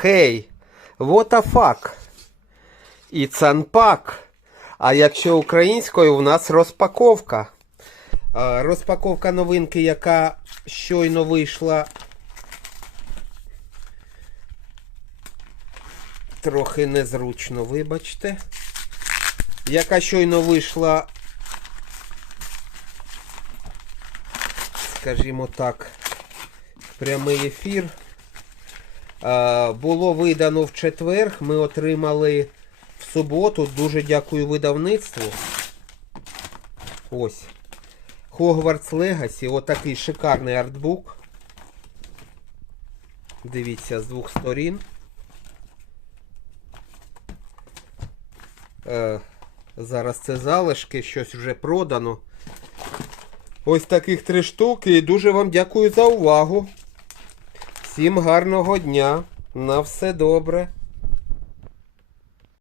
Хей, what a fuck. It's unpack. А якщо українською, у нас розпаковка. Розпаковка новинки, яка щойно вийшла. Трохи незручно, вибачте. Яка щойно вийшла, скажімо так, прямий ефір. Е, Було видано в четвер. Ми отримали в суботу. Дуже дякую видавництву. Ось. Hogwarts Legacy. Отакий шикарний артбук. Дивіться з двох сторін. Е, зараз це залишки, щось вже продано. Ось таких три штуки. І дуже вам дякую за увагу. Всім гарного дня. На все добре.